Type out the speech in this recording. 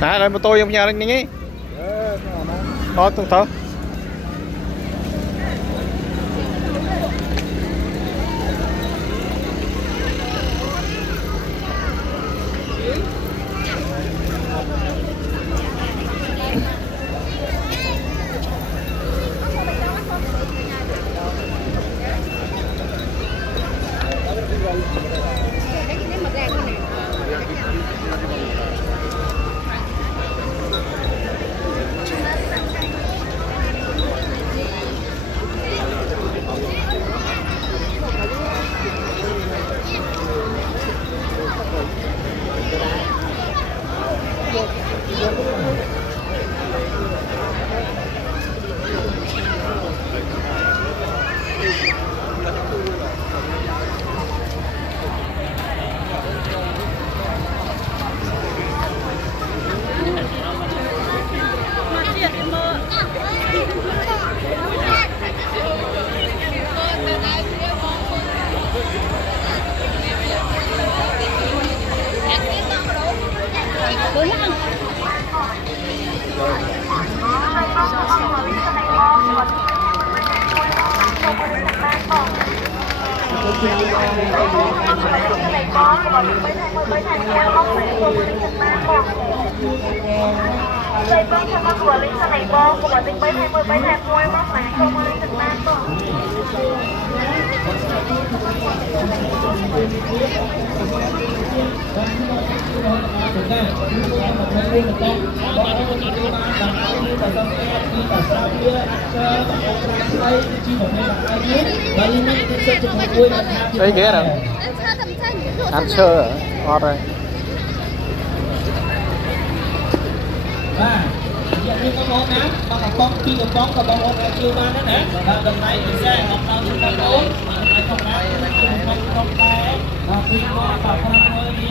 Đã rồi mà tôi trong nhà lên nghe đó tung thở Đây con cho con vừa lên sau này con của mình bay thay môi móc này con mới lên Việt Nam con. đây kia nè ăn sơ ở ngọt rồi như con bóng nè, con học bóng khi con bóng là chưa ban đó nè, và gần đây thì xe học tàu chúng ta bốn, mà không đá không tay, và khi qua vào con hơi đi